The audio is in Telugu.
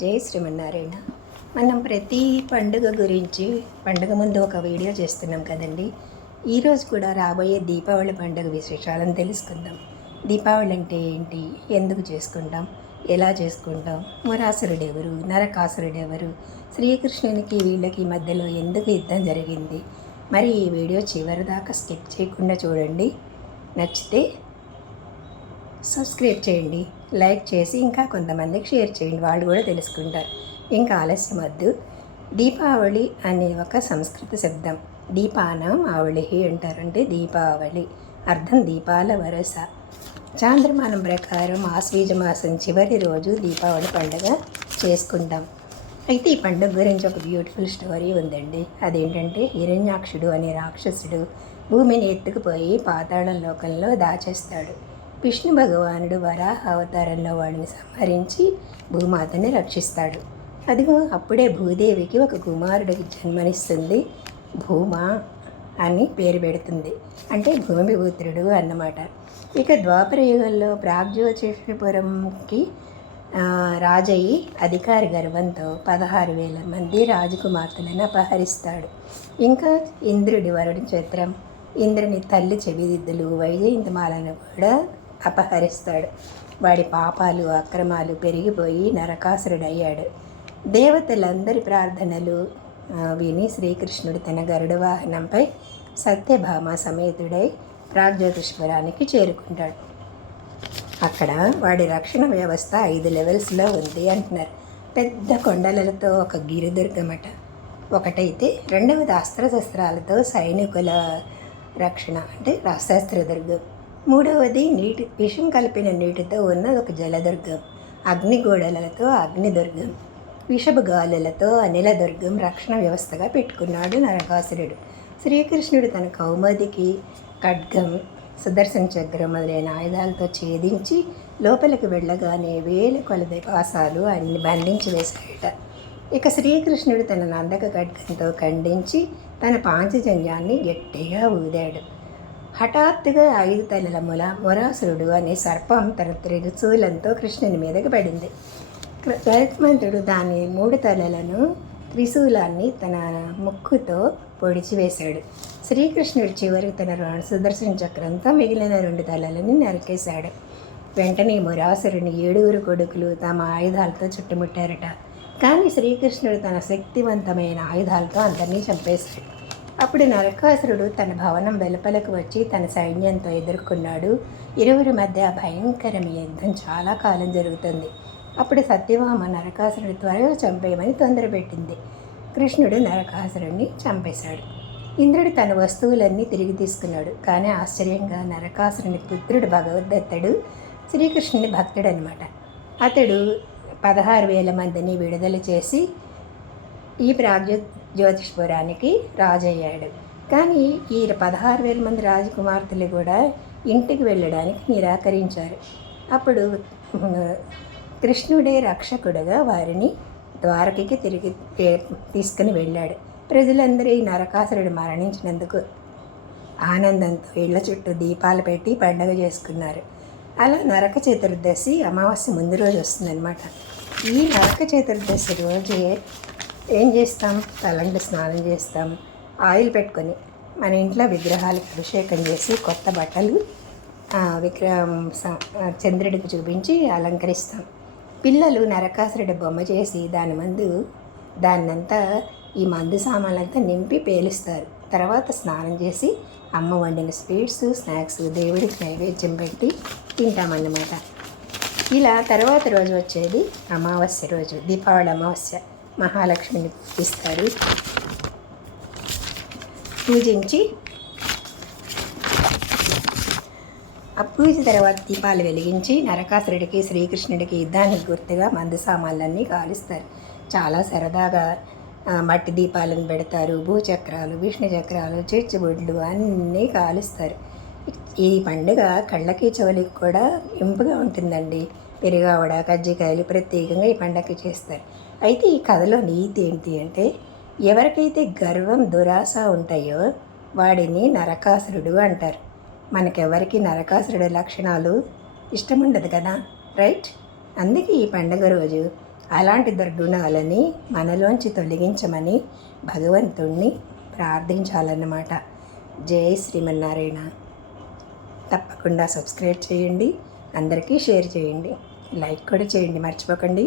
జై శ్రీమన్నారాయణ. మనం ప్రతి పండుగ గురించి పండుగ ముందు ఒక వీడియో చేస్తున్నాం కదండి. ఈరోజు కూడా రాబోయే దీపావళి పండుగ విశేషాలను తెలుసుకుందాం. దీపావళి అంటే ఏంటి? ఎందుకు చేసుకుంటాం? ఎలా చేసుకుంటాం? మురాసురుడు ఎవరు? నరకాసురుడు ఎవరు? శ్రీకృష్ణునికి వీళ్ళకి మధ్యలో ఎందుకు యుద్ధం జరిగింది? మరి ఈ వీడియో చివరి దాకా స్కిప్ చేయకుండా చూడండి. నచ్చితే సబ్స్క్రైబ్ చేయండి లైక్ చేసి ఇంకా కొంతమందికి షేర్ చేయండి. వాళ్ళు కూడా తెలుసుకుంటారు. ఇంకా ఆలస్యం వద్దు. దీపావళి అనే ఒక సంస్కృత శబ్దం. దీపానం ఆవళిహి అంటారు అంటే దీపావళి. అర్థం దీపాల వరస. చాంద్రమానం ప్రకారం ఆశ్వీజ మాసం చివరి రోజు దీపావళి పండుగ చేసుకుంటాం. అయితే ఈ పండుగ గురించి ఒక బ్యూటిఫుల్ స్టోరీ ఉందండి. అదేంటంటే హిరణ్యాక్షుడు అనే రాక్షసుడు భూమిని ఎత్తుకుపోయి పాతాళ లోకంలో దాచేస్తాడు. విష్ణు భగవానుడు వరాహ అవతారంలో వాడిని సంహరించి భూమాతని రక్షిస్తాడు. అదిగో అప్పుడే భూదేవికి ఒక కుమారుడికి జన్మనిస్తుంది. భూమా అని పేరు పెడుతుంది. అంటే భూమిపుత్రుడు అన్నమాట. ఇక ద్వాపర యుగంలో ప్రాగ్జ్యోతిషపురంకి రాజయ్యి అధికారి గర్వంతో పదహారు వేల మంది రాజకుమార్తెలను అపహరిస్తాడు. ఇంకా ఇంద్రుడి వరుడి చిత్రం ఇంద్రుని తల్లి చెవిదిద్దులు వైజయంతమాలను కూడా అపహరిస్తాడు. వాడి పాపాలు అక్రమాలు పెరిగిపోయి నరకాసురుడయ్యాడు. దేవతలందరి ప్రార్థనలు విని శ్రీకృష్ణుడు తన గరుడ వాహనంపై సత్యభామ సమేతుడై ప్రాగ్జ్యోతిష్పురానికి చేరుకుంటాడు. అక్కడ వాడి రక్షణ వ్యవస్థ ఐదు లెవెల్స్లో ఉంది అంటున్నారు. పెద్ద కొండలతో ఒక గిరిదుర్గమట. ఒకటైతే రెండవది అస్త్రశస్త్రాలతో సైనికుల రక్షణ అంటే శస్త్రదుర్గం మూడవది నీటి విషం కలిపిన నీటితో ఉన్న ఒక జలదుర్గం అగ్నిగోడలతో అగ్నిదుర్గం విషభ గాలులతో అనిలదుర్గం రక్షణ వ్యవస్థగా పెట్టుకున్నాడు నరకాసురుడు. శ్రీకృష్ణుడు తన కౌమదికి ఖడ్గం సుదర్శన చక్రం మొదలైన ఆయుధాలతో ఛేదించి లోపలికి వెళ్ళగానే వేల కొలది పాసాలు అన్ని బంధించి వేశాడట. ఇక శ్రీకృష్ణుడు తన నందక ఖడ్గంతో ఖండించి తన పాంచజన్యాన్ని గట్టిగా ఊదాడు. హఠాత్తుగా ఐదు తలల ముల మొరాసురుడు అనే సర్పం తన త్రిశూలంతో కృష్ణుని మీదకి పడింది. గరుత్మంతుడు దాని మూడు తలలను త్రిశూలాన్ని తన ముక్కుతో పొడిచివేశాడు. శ్రీకృష్ణుడు చివరికి తన ర- సుదర్శన చక్రంతో మిగిలిన రెండు తలలని నరికేశాడు. వెంటనే మురాసురుని ఏడుగురు కొడుకులు తమ ఆయుధాలతో చుట్టుముట్టారట. కానీ శ్రీకృష్ణుడు తన శక్తివంతమైన ఆయుధాలతో అందరినీ చంపేశాడు. అప్పుడు నరకాసురుడు తన భవనం వెలుపలకు వచ్చి తన సైన్యంతో ఎదుర్కొన్నాడు. ఇరువురి మధ్య భయంకరమైన యుద్ధం చాలా కాలం జరుగుతుంది. అప్పుడు సత్యభామ నరకాసురుడు త్వరగా చంపేయమని తొందరపెట్టింది కృష్ణుడు నరకాసురుడిని చంపేశాడు. ఇంద్రుడు తన వస్తువులన్నీ తిరిగి తీసుకున్నాడు. కానీ ఆశ్చర్యంగా నరకాసురుని పుత్రుడు భగవద్దత్తుడు శ్రీకృష్ణుని భక్తుడు అనమాట అతడు పదహారు వేల మందిని విడుదల చేసి ఈ ప్రాగ్జ్యో జ్యోతిష్పురానికి రాజయ్యాడు. కానీ ఈ పదహారు వేల మంది రాజకుమార్తెలు కూడా ఇంటికి వెళ్ళడానికి నిరాకరించారు. అప్పుడు కృష్ణుడే రక్షకుడుగా వారిని ద్వారకకి తిరిగి తీసుకుని వెళ్ళాడు. ప్రజలందరూ ఈ నరకాసురుడు మరణించినందుకు ఆనందంతో ఇళ్ళ చుట్టూ దీపాలు పెట్టి పండగ చేసుకున్నారు. అలా నరక చతుర్దశి అమావాస్య ముందు రోజు వస్తుందన్నమాట. ఈ నరక చతుర్దశి రోజే ఏం చేస్తాం? తలంటి స్నానం చేస్తాం. ఆయిల్ పెట్టుకొని మన ఇంట్లో విగ్రహాలకు అభిషేకం చేసి కొత్త బట్టలు విగ్రహం చంద్రుడికి చూపించి అలంకరిస్తాం. పిల్లలు నరకాసురుడి బొమ్మ చేసి దాని మందు దాన్నంతా ఈ మందు సామాన్లంతా నింపి పేలుస్తారు. తర్వాత స్నానం చేసి అమ్మ వండిన స్వీట్స్ స్నాక్స్ దేవుడికి నైవేద్యం పెట్టి తింటామన్నమాట. ఇలా తర్వాత రోజు వచ్చేది అమావాస్య రోజు దీపావళి అమావాస్య. మహాలక్ష్మిని పూజిస్తారు. పూజించి ఆ పూజ తర్వాత దీపాలు వెలిగించి నరకాసురుడికి శ్రీకృష్ణుడికి యుద్ధానికి గుర్తుగా మందు సామాన్లన్నీ కాలుస్తారు. చాలా సరదాగా మట్టి దీపాలను పెడతారు భూచక్రాలు విష్ణు చక్రాలు చిచ్చుబుడ్లు అన్నీ కాలుస్తారు. ఈ పండుగ కళ్ళకి చెవులకి కూడా ఇంపుగా ఉంటుందండి. పెరుగావడ కజ్జికాయలు ప్రత్యేకంగా ఈ పండగకి చేస్తారు. అయితే ఈ కథలో నీతి ఏంటి అంటే ఎవరికైతే గర్వం దురాశ ఉంటాయో వాడిని నరకాసురుడు అంటారు. మనకెవరికి నరకాసురుడు లక్షణాలు ఇష్టం ఉండదు కదా రైట్? అందుకే ఈ పండుగ రోజు అలాంటి దుర్గుణాలని మనలోంచి తొలగించమని భగవంతుణ్ణి ప్రార్థించాలన్నమాట. జై శ్రీమన్నారాయణ. తప్పకుండా సబ్స్క్రైబ్ చేయండి అందరికీ షేర్ చేయండి లైక్ కూడా చేయండి మర్చిపోకండి.